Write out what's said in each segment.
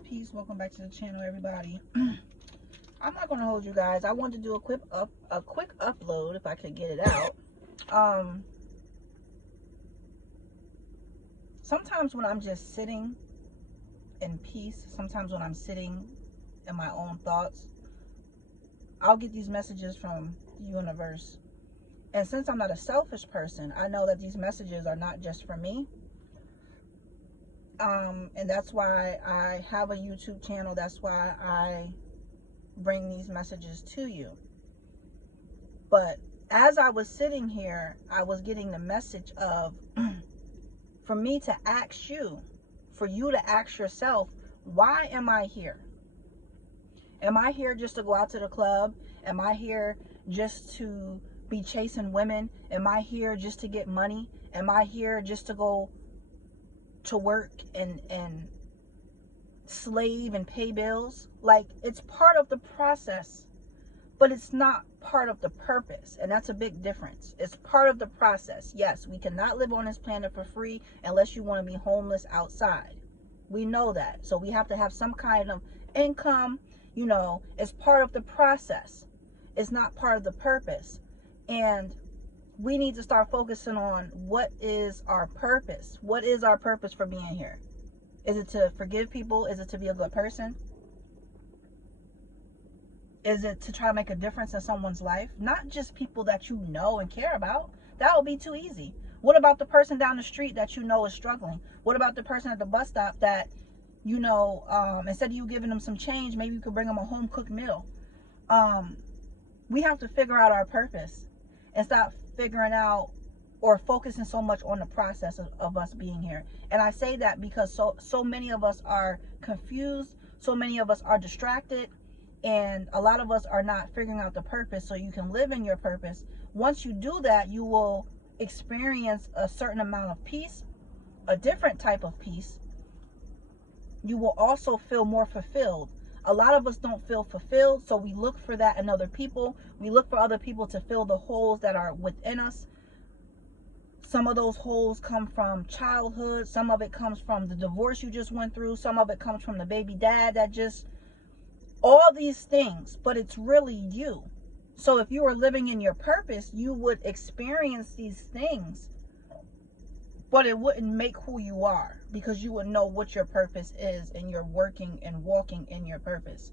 Peace. Welcome back to the channel, everybody. I'm not gonna hold you guys. I wanted to do a quick upload if I could get it out. Sometimes when I'm just sitting in peace, sometimes when I'm sitting in my own thoughts, I'll get these messages from the universe. And since I'm not a selfish person, I know that these messages are not just for me. And that's why I have a YouTube channel. That's why I bring these messages to you. But as I was sitting here, I was getting the message of for me to ask you, for you to ask yourself, why am I here? Am I here just to go out to the club? Am I here just to be chasing women? Am I here just to get money? Am I here just to go to work and slave and pay bills? Like, it's part of the process, but it's not part of the purpose. And that's a big difference. It's part of the process. Yes, we cannot live on this planet for free unless you want to be homeless outside. We know that. So we have to have some kind of income. You know, it's part of the process. It's not part of the purpose. And we need to start focusing on what is our purpose. What is our purpose for being here? Is it to forgive people? Is it to be a good person? Is it to try to make a difference in someone's life? Not just people that you know and care about. That would be too easy. What about the person down the street that you know is struggling? What about the person at the bus stop that, you know, instead of you giving them some change, maybe you could bring them a home-cooked meal? We have to figure out our purpose and stop figuring out or focusing so much on the process of us being here. And I say that because so many of us are confused, so many of us are distracted, and a lot of us are not figuring out the purpose so you can live in your purpose. Once you do that, you will experience a certain amount of peace, a different type of peace. You will also feel more fulfilled. A lot of us don't feel fulfilled, so we look for that in other people. We look for other people to fill the holes that are within us. Some of those holes come from childhood. Some of it comes from the divorce you just went through. Some of it comes from the baby dad that just... all these things, but it's really you. So if you were living in your purpose, you would experience these things, but it wouldn't make who you are, because you would know what your purpose is and you're working and walking in your purpose.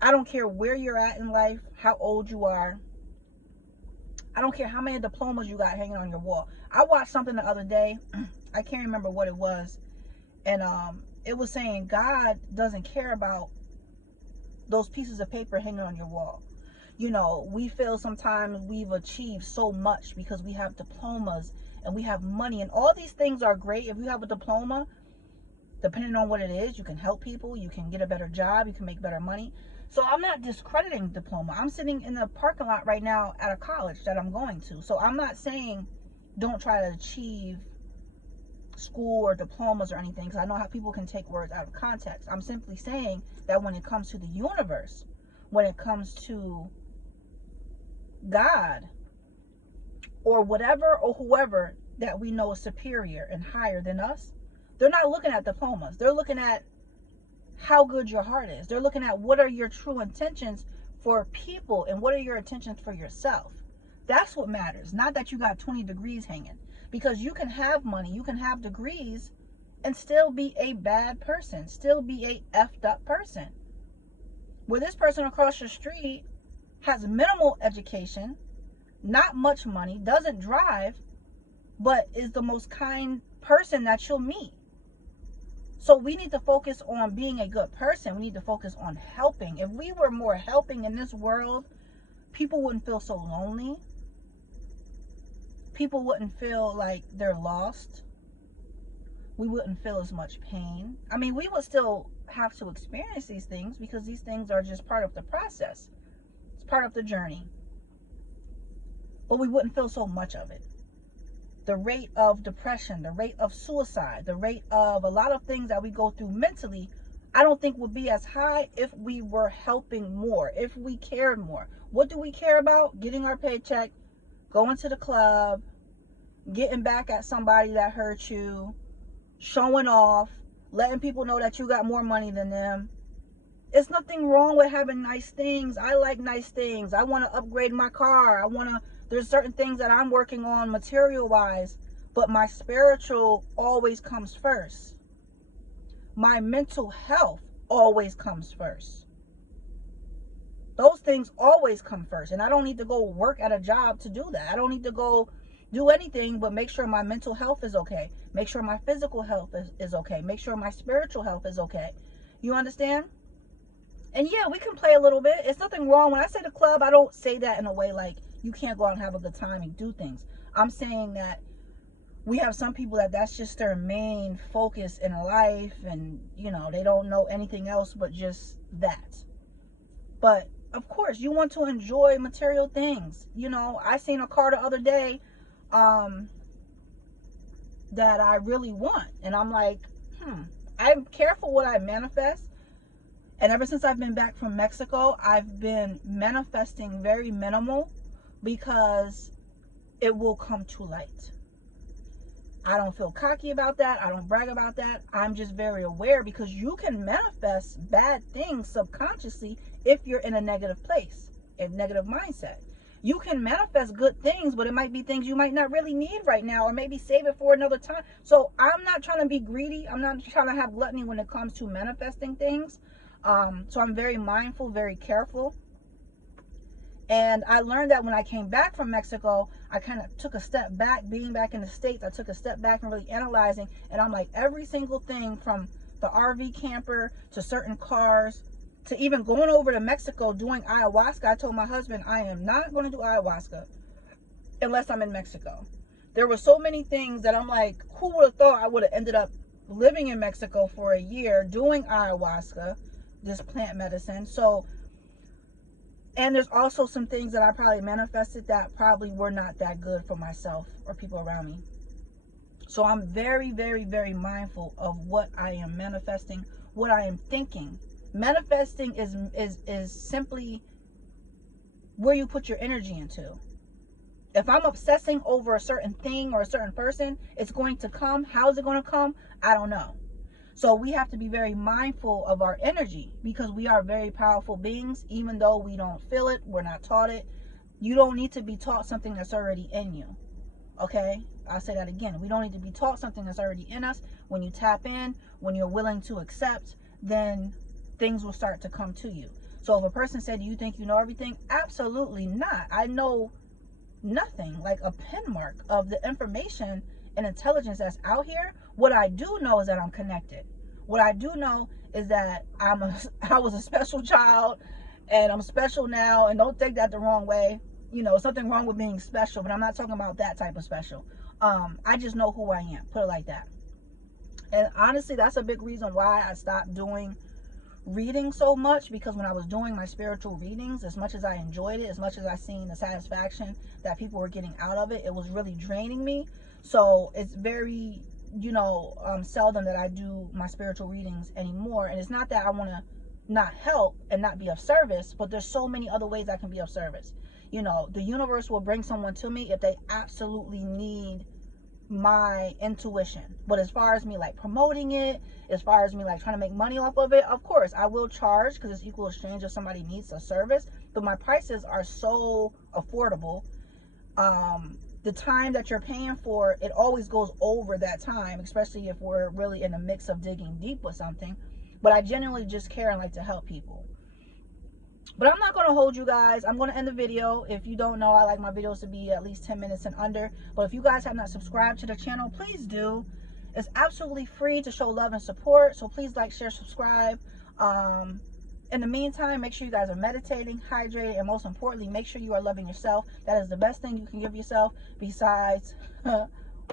I don't care where you're at in life, how old you are. I don't care how many diplomas you got hanging on your wall. I watched something the other day. I can't remember what it was. And it was saying God doesn't care about those pieces of paper hanging on your wall. You know, we feel sometimes we've achieved so much because we have diplomas and we have money, and all these things are great. If you have a diploma, depending on what it is, you can help people, you can get a better job, you can make better money. So I'm not discrediting diploma. I'm sitting in the parking lot right now at a college that I'm going to. So I'm not saying don't try to achieve school or diplomas or anything, because I know how people can take words out of context. I'm simply saying that when it comes to the universe, when it comes to God or whatever or whoever that we know is superior and higher than us, they're not looking at diplomas. They're looking at how good your heart is. They're looking at what are your true intentions for people and what are your intentions for yourself. That's what matters. Not that you got 20 degrees hanging. Because you can have money, you can have degrees, and still be a bad person, still be a effed up person. Where this person across your street has minimal education, not much money, doesn't drive, but is the most kind person that you'll meet. So we need to focus on being a good person. We need to focus on helping. If we were more helping in this world, people wouldn't feel so lonely. People wouldn't feel like they're lost. We wouldn't feel as much pain. I mean, we would still have to experience these things because these things are just part of the process. It's part of the journey. But we wouldn't feel so much of it. The rate of depression, the rate of suicide, the rate of a lot of things that we go through mentally, I don't think would be as high if we were helping more, if we cared more. What do we care about? Getting our paycheck, going to the club, getting back at somebody that hurt you, showing off, letting people know that you got more money than them. It's nothing wrong with having nice things. I like nice things. I want to upgrade my car. There's certain things that I'm working on material wise, but my spiritual always comes first. My mental health always comes first. Those things always come first. And I don't need to go work at a job to do that. I don't need to go do anything but make sure my mental health is okay. Make sure my physical health is okay. Make sure my spiritual health is okay. You understand? And yeah, we can play a little bit. It's nothing wrong. When I say the club, I don't say that in a way like you can't go out and have a good time and do things. I'm saying that we have some people that's just their main focus in life, and they don't know anything else but just that. But of course, you want to enjoy material things. I seen a car the other day that I really want, and I'm like, I'm careful what I manifest. And ever since I've been back from Mexico, I've been manifesting very minimal because it will come to light. I don't feel cocky about that. I don't brag about that. I'm just very aware, because you can manifest bad things subconsciously if you're in a negative place, a negative mindset. You can manifest good things, but it might be things you might not really need right now, or maybe save it for another time. So I'm not trying to be greedy. I'm not trying to have gluttony when it comes to manifesting things. So I'm very mindful, very careful. And I learned that when I came back from Mexico, I kind of took a step back. Being back in the States, I took a step back and really analyzing. And I'm like, every single thing, from the RV camper to certain cars to even going over to Mexico doing ayahuasca. I told my husband, I am not going to do ayahuasca unless I'm in Mexico. There were so many things that I'm like, who would have thought I would have ended up living in Mexico for a year doing ayahuasca, this plant medicine. So, and there's also some things that I probably manifested that probably were not that good for myself or people around me. So I'm very, very, very mindful of what I am manifesting, what I am thinking. Manifesting is simply where you put your energy into. If I'm obsessing over a certain thing or a certain person, it's going to come. How is it going to come? I don't know. So we have to be very mindful of our energy, because we are very powerful beings. Even though we don't feel it, we're not taught it. You don't need to be taught something that's already in you. Okay? I'll say that again. We don't need to be taught something that's already in us. When you tap in, when you're willing to accept, then things will start to come to you. So if a person said, do you think you know everything? Absolutely not. I know nothing, like a pin mark of the information and intelligence that's out here. What I do know is that I'm connected. What I do know is that I was a special child, and I'm special now. And don't take that the wrong way. Something wrong with being special, but I'm not talking about that type of special. I just know who I am, put it like that. And honestly, that's a big reason why I stopped doing reading so much, because when I was doing my spiritual readings, as much as I enjoyed it, as much as I seen the satisfaction that people were getting out of it, it was really draining me. So it's very seldom that I do my spiritual readings anymore. And it's not that I want to not help and not be of service, but there's so many other ways I can be of service. The universe will bring someone to me if they absolutely need my intuition. But as far as me like promoting it, as far as me like trying to make money off of it, of course I will charge, because it's equal exchange if somebody needs a service. But my prices are so affordable. The time that you're paying for, it always goes over that time, especially if we're really in the mix of digging deep with something. But I genuinely just care and like to help people. But I'm not going to hold you guys. I'm going to end the video. If you don't know, I like my videos to be at least 10 minutes and under. But if you guys have not subscribed to the channel, please do. It's absolutely free to show love and support. So please like, share, subscribe. In the meantime, make sure you guys are meditating, hydrated, and most importantly, make sure you are loving yourself. That is the best thing you can give yourself, besides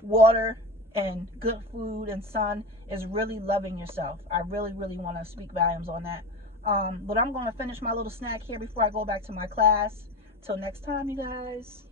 water and good food and sun, is really loving yourself. I really, really want to speak volumes on that. But I'm going to finish my little snack here before I go back to my class. Till next time, you guys.